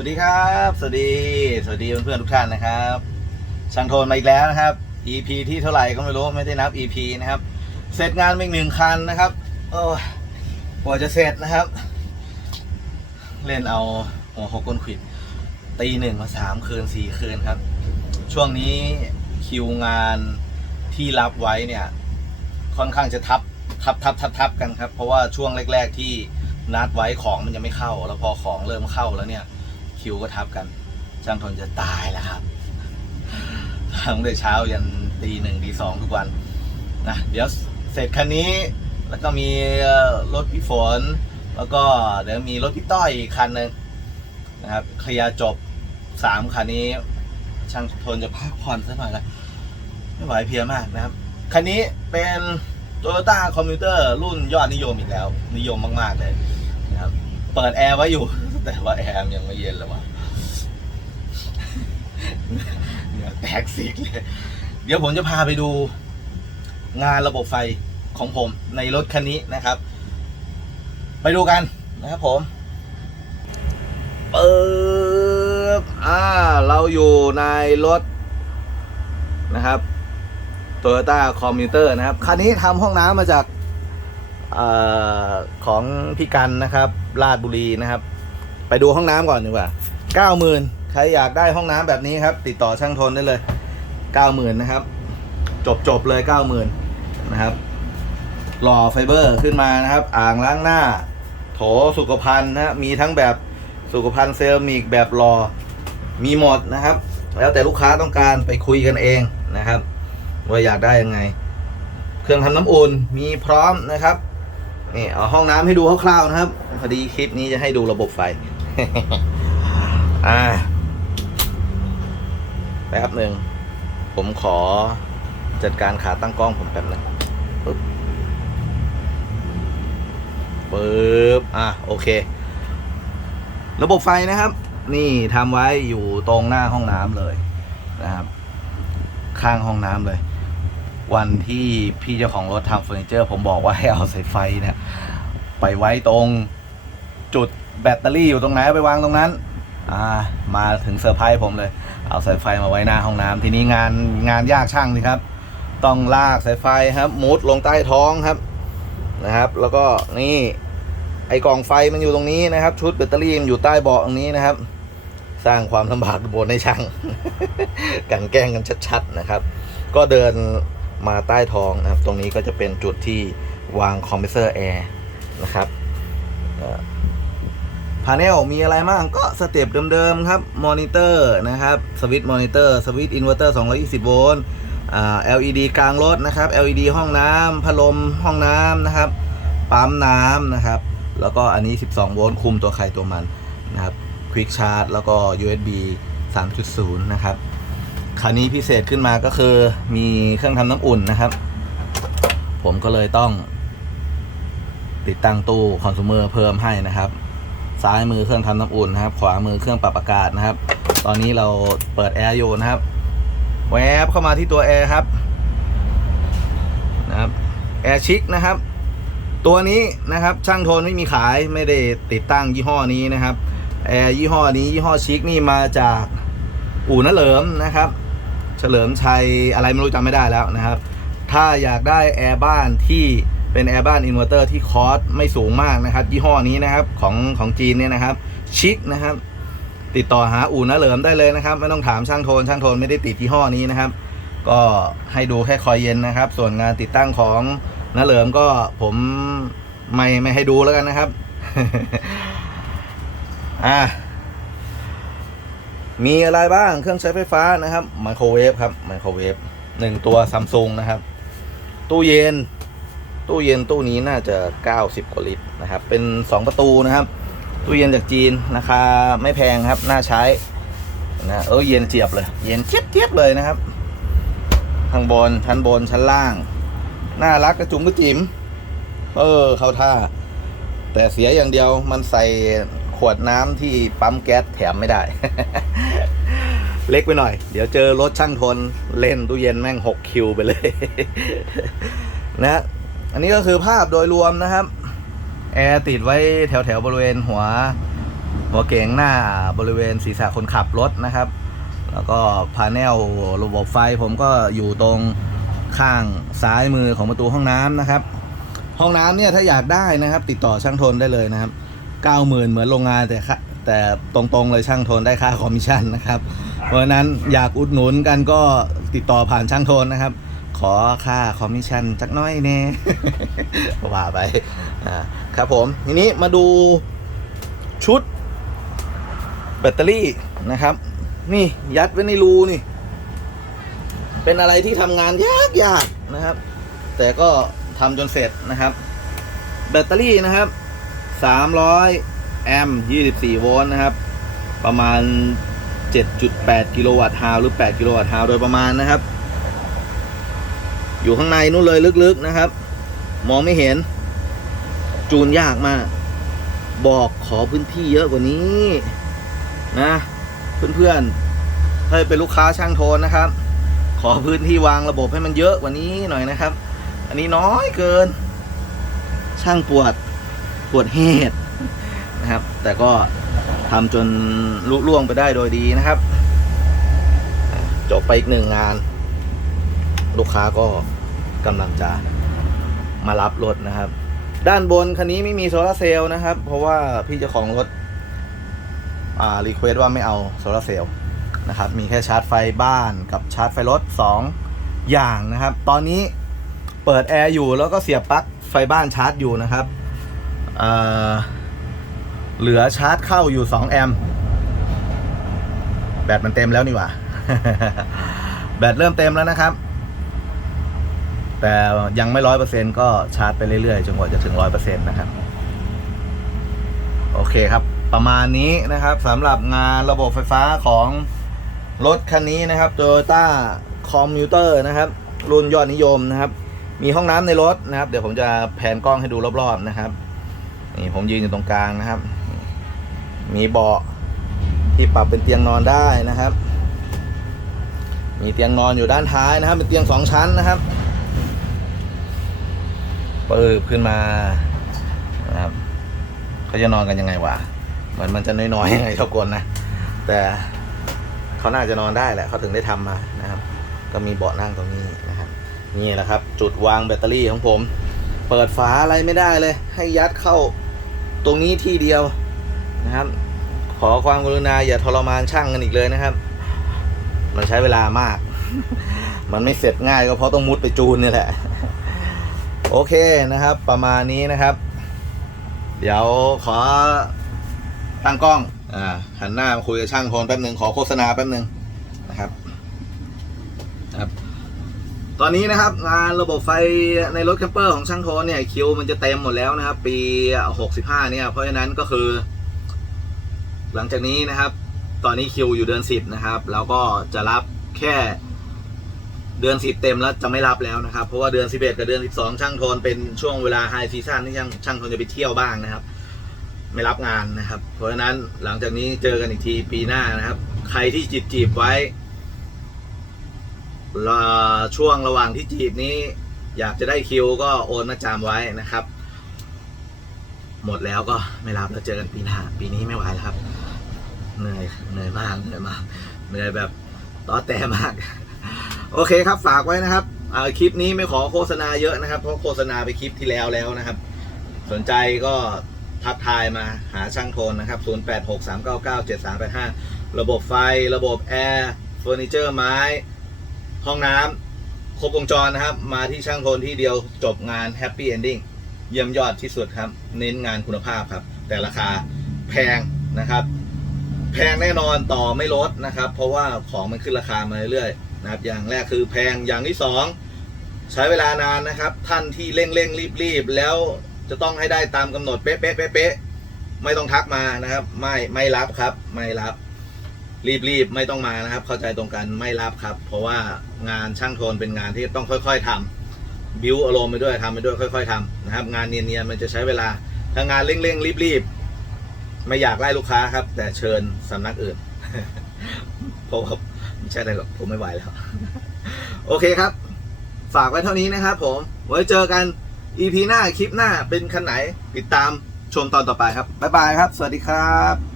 วัสดีครับ สวัสดี สวัสดีเพื่อนๆทุกท่านนะครับ ช่างโทนมาอีกแล้วนะครับ EP ที่เท่าไหร่ก็ไม่รู้ไม่ได้นับ EP นะครับ เสร็จงานไปอีกหนึ่งคันนะครับโอ้กว่าจะเสร็จนะครับ เล่นเอาหัวหกก้นขิดตีหนึ่งมาสามคืนสี่คืนครับ ช่วงนี้คิวงานที่รับไว้เนี่ย ค่อนข้างจะทับทับทับทับทับกันครับ เพราะว่าช่วงแรก ๆที่นัดไว้ของมันยังไม่เข้า แล้วพอของเริ่มเข้าแล้วเนี่ย คิวก็ทับกัน ช่างทนจะตายแล้วครับทั้งแต่เช้ายันตีหนึ่งตีสองทุกวันนะเดี๋ยวเสร็จคันนี้แล้วก็มีรถพี่ฝน แล้วก็เดี๋ยวมีรถพี่ต้อยอีกคันหนึ่งนะครับเคลียร์จบสามคันนี้ ช่างทนจะพักผ่อนสักหน่อยละไม่ไหวเพียมากนะครับ คันนี้เป็น Toyota Commuter รุ่นยอดนิยมอีกแล้ว นิยมมาก ๆ เลยนะครับ เปิดแอร์ไว้อยู่ แต่ว่าแอมยังไม่เย็นเลยวะเหงื่อแตกสีกเลย เดี๋ยวผมจะพาไปดู งานระบบไฟของผมในรถคันนี้นะครับ ไปดูกันนะครับผมเปิบอ่า เราอยู่ในรถนะครับ Toyota Commuter นะครับ คันนี้ทำห้องน้ำมาจากออของพี่กันนะครับลาดบุรีนะครับ ไปดูห้องน้ำก่อนดีกว่าเก้าหมื่นใครอยากได้ห้องน้ำแบบนี้ครับ ติดต่อช่างทนได้เลยเก้าหมื่นนะครับ จบจบเลยเก้าหมื่นนะครับหล่อไฟเบอร์ขึ้นมานะครับ อ่างล้างหน้า โถสุขภัณฑ์นะฮะมีทั้งแบบสุขภัณฑ์เซรามิกแบบหล่อมีหมดนะครับ แล้วแต่ลูกค้าต้องการไปคุยกันเองนะครับว่าอยากได้ยังไง เครื่องทำน้ำอุ่นมีพร้อมนะครับนี่เอาห้องน้ำให้ดูคร่าวๆนะครับ พอดีคลิปนี้จะให้ดูระบบไฟ อ่าแป๊บหนึ่ง ผมขอจัดการขาตั้งกล้องผมแป๊บหนึ่งปึ๊บปึ๊บอะโอเค ระบบไฟนะครับ นี่ทำไว้อยู่ตรงหน้าห้องน้ำเลยนะครับ ข้างห้องน้ำเลย วันที่พี่เจ้าของรถทำเฟอร์นิเจอร์ ผมบอกว่าให้เอาสายไฟเนี่ย ไปไว้ตรงจุด แบตเตอรี่อยู่ตรงไหนเอาไปวางตรงนั้นอ่ามาถึงเซอร์ไพรส์ผมเลย เอาสายไฟมาไว้หน้าห้องน้ำทีนี้งานงานยากช่างสิครับ ต้องลากสายไฟครับมุดลงใต้ท้องครับนะครับ แล้วก็นี่ไอกล่องไฟมันอยู่ตรงนี้นะครับ ชุดแบตเตอรี่มันอยู่ใต้เบาะตรงนี้นะครับ สร้างความลำบากบนให้ช่างกันแกล้งกันชัดๆนะครับ ก็เดินมาใต้ท้องนะครับ ตรงนี้ก็จะเป็นจุดที่วางคอมเพรสเซอร์แอร์นะครับ พาเนลมีอะไรบ้างก็สเต็ปเดิมๆครับมอนิเตอร์นะครับสวิตช์มอนิเตอร์สวิตช์อินเวอร์เตอร์220 โวลต์ LED กลางรถนะครับ LED ห้องน้ำพัดลมห้องน้ำนะครับปั๊มน้ำนะครับ แล้วก็อันนี้ 12 โวลต์คุมตัวใครตัวมันนะครับควิกชาร์จแล้วก็ USB 3.0 นะครับคราวนี้พิเศษขึ้นมาก็คือมีเครื่องทำน้ำอุ่นนะครับ ผมก็เลยต้องติดตั้งตู้คอน sumer เพิ่มให้นะครับ ซ้ายมือเครื่องทำน้ำอุ่นนะครับ ขวามือเครื่องปรับอากาศนะครับ ตอนนี้เราเปิดแอร์อยู่นะครับ แวบเข้ามาที่ตัวแอร์ครับนะครับแอร์ชิคนะครับ ตัวนี้นะครับช่างโทนไม่มีขายไม่ได้ติดตั้งยี่ห้อนี้นะครับแอร์ยี่ห้อนี้ยี่ห้อชิคนี่มาจากอู่นเหลิมนะครับ เฉลิมชัยอะไรไม่รู้จำไม่ได้แล้วนะครับ ถ้าอยากได้แอร์บ้านที่ เป็นแอร์บ้านอินเวอร์เตอร์ที่คอสไม่สูงมากนะครับ ยี่ห้อนี้นะครับของของจีนเนี่ยนะครับ ชิคนะครับ ติดต่อหาอู่นเหลิมได้เลยนะครับ ไม่ต้องถามช่างโทนช่างโทนไม่ได้ติดยี่ห้อนี้นะครับ ก็ให้ดูแค่คอยเย็นนะครับ ส่วนงานติดตั้งของนเหลิมก็ผมไม่ไม่ให้ดูแล้วกันนะครับอ่ามีอะไรบ้างเครื่องใช้ไฟฟ้านะครับไมโครเวฟครับไมโครเวฟหนึ่งตัวซัมซุงนะครับ ตู้เย็น ตู้เย็นตู้นี้น่าจะ 90 กว่าลิตรนะครับ เป็น 2 ประตูนะครับ ตู้เย็นจากจีนราคาไม่แพงครับ น่าใช้นะเออเย็นเจี๊ยบเลย เย็นเจี๊ยบเจี๊ยบเลยนะครับข้างบนชั้นบนชั้นล่าง น่ารักกระจุ๋มกระจิ๋มเออเข้าท่า แต่เสียอย่างเดียวมันใส่ขวดน้ำที่ปั๊มแก๊สแถมไม่ได้ เล็กไปหน่อย เดี๋ยวเจอรถช่างทนเล่นตู้เย็นแม่ง 6 คิวไปเลย นะ อันนี้ก็คือภาพโดยรวมนะครับ แอร์ติดไว้แถวแถวๆบริเวณหัว หัวเก๋งหน้าบริเวณศีรษะคนขับรถนะครับ แล้วก็พาเนลระบบไฟผมก็อยู่ตรงข้างซ้ายมือของประตูห้องน้ำนะครับ ห้องน้ำเนี่ยถ้าอยากได้นะครับ ติดต่อช่างทนได้เลยนะครับเก้าหมื่นเหมือนโรงงานแต่แต่ตรงๆเลยช่างทนได้ค่าคอมมิชชั่นนะครับ เพราะฉะนั้นอยากอุดหนุนกันก็ติดต่อผ่านช่างทนนะครับ ขอค่าคอมมิชชั่นจักน้อยเน่ว่าไปอ่าครับผมทีนี้มาดูชุดแบตเตอรี่นะครับ นี่ยัดไว้ในรูนี่ เป็นอะไรที่ทำงานยากยากนะครับ แต่ก็ทำจนเสร็จนะครับ แบตเตอรี่นะครับ 300 แอมป์ 24 โวลต์นะครับ ประมาณ 7.8 กิโลวัตต์ฮาวหรือ 8 กิโลวัตต์ฮาวโดยประมาณนะครับ อยู่ข้างในนู้นเลยลึกๆนะครับ มองไม่เห็น จูนยากมาก บอกขอพื้นที่เยอะกว่านี้ นะ เพื่อนๆถ้าเป็นลูกค้าช่างโทนนะครับ ขอพื้นที่วางระบบให้มันเยอะกว่านี้หน่อยนะครับ อันนี้น้อยเกิน ช่างปวดปวดเหตุนะครับ แต่ก็ทำจนลุล่วงไปได้โดยดีนะครับ จบไปอีกหนึ่งงาน ลูกค้าก็กำลังจะมารับรถนะครับ ด้านบนคันนี้ไม่มีโซลาร์เซลล์นะครับ เพราะว่าพี่เจ้าของรถอ่ารีเควสว่าไม่เอาโซลาร์เซลล์นะครับ มีแค่ชาร์จไฟบ้านกับชาร์จไฟรถ 2 อย่างนะครับ ตอนนี้เปิดแอร์อยู่แล้วก็เสียบปลั๊กไฟบ้านชาร์จอยู่นะครับเหลือชาร์จเข้าอยู่ 2 แอมป์แบตมันเต็มแล้วนี่หว่า แบตเริ่มเต็มแล้วนะครับ แต่ยังไม่ร้อยเปอร์เซ็นก็ชาร์จไปเรื่อยๆจนกว่าจะถึงร้อยเปอร์เซ็นต์นะครับ โอเคครับ ประมาณนี้นะครับสำหรับงานระบบไฟฟ้าของรถคันนี้นะครับ Toyota Commuter นะครับ รุ่นยอดนิยมนะครับ มีห้องน้ำในรถนะครับ เดี๋ยวผมจะแผนกล้องให้ดูรอบๆนะครับนี่ผมยืนอยู่ตรงกลางนะครับ มีเบาะที่ปรับเป็นเตียงนอนได้นะครับ มีเตียงนอนอยู่ด้านท้ายนะครับ เป็นเตียงสองชั้นนะครับ ปิดขึ้นมานะครับเขาจะนอนกันยังไงวะเหมือนมันจะน้อยๆยังไงทุกคนนะ แต่เขาน่าจะนอนได้แหละเขาถึงได้ทำมานะครับ ก็มีเบาะนั่งตรงนี้นะครับนี่แหละครับ จุดวางแบตเตอรี่ของผม เปิดฝาอะไรไม่ได้เลย ให้ยัดเข้าตรงนี้ที่เดียวนะครับ ขอความกรุณาอย่าทรมานช่างกันอีกเลยนะครับ มันใช้เวลามาก มันไม่เสร็จง่ายก็เพราะต้องมุดไปจูนนี่แหละ โอเคนะครับ ประมาณนี้นะครับ เดี๋ยวขอตั้งกล้องอ่าหันหน้ามาคุยกับช่างโทนแป๊บหนึ่งขอโฆษณาแป๊บหนึ่งนะครับครับ ตอนนี้นะครับ งานระบบไฟในรถแคมเปอร์ของช่างโทนเนี่ยคิวมันจะเต็มหมดแล้วนะครับ ปี 65 เนี่ย เพราะฉะนั้นก็คือ หลังจากนี้นะครับ ตอนนี้คิวอยู่เดือน 10 นะครับ แล้วก็จะรับแค่ เดือน10เต็มแล้วจะไม่รับแล้วนะครับ เพราะว่าเดือน11กับเดือน12ช่างโทนเป็นช่วงเวลาไฮซีซั่นที่ช่างช่างโทนจะไปเที่ยวบ้างนะครับ ไม่รับงานนะครับ เพราะฉะนั้นหลังจากนี้เจอกันอีกทีปีหน้านะครับ ใครที่จีบจีบไว้ช่วงระหว่างที่จีบนี้ อยากจะได้คิวก็โอนมาจำไว้นะครับ หมดแล้วก็ไม่รับแล้วเจอกันปีหน้าปีนี้ไม่ไหวแล้วครับเหนื่อยเหนื่อยมากเหนื่อยมากเหนื่อยแบบต้อแต่มาก โอเคครับฝากไว้นะครับคลิปนี้ไม่ขอโฆษณาเยอะนะครับ เพราะโฆษณาไปคลิปที่แล้วแล้วนะครับ สนใจก็ทักทายมาหาช่างโทนนะครับ 0863997385 ระบบไฟ ระบบแอร์เฟอร์นิเจอร์ไม้ ห้องน้ำครบวงจรนะครับ มาที่ช่างโทนที่เดียวจบงานแฮปปี้เอนดิ้งเยี่ยมยอดที่สุดครับ เน้นงานคุณภาพครับ แต่ราคาแพงนะครับ แพงแน่นอนต่อไม่ลดนะครับ เพราะว่าของมันขึ้นราคามาเรื่อยๆ นะครับ อย่างแรกคือแพงอย่างที่สองใช้เวลานานนะครับ ท่านที่เร่งเร่งรีบรีบแล้วจะต้องให้ได้ตามกำหนดเป๊ะเป๊ะเป๊ะไม่ต้องทักมานะครับ ไม่ไม่รับครับ ไม่รับ รีบรีบไม่ต้องมานะครับ เข้าใจตรงกันไม่รับครับ เพราะว่างานช่างโทนเป็นงานที่ต้องค่อย ๆทำบิวอารมณ์ไปด้วยทำไปด้วยค่อย ๆทำนะครับ งานเนียนๆมันจะใช้เวลาถ้างานเร่งเร่งรีบรีบๆไม่อยากไล่ลูกค้าครับ แต่เชิญสำนักอื่นเพราะว่า ไม่ใช่อะไรหรอกผมไม่ไหวแล้ว โอเคครับ ฝากไว้เท่านี้นะครับผม ไว้เจอกัน EP หน้าคลิปหน้าเป็นคันไหนติดตามชมตอนต่อไปครับ บ๊ายบายครับ สวัสดีครับ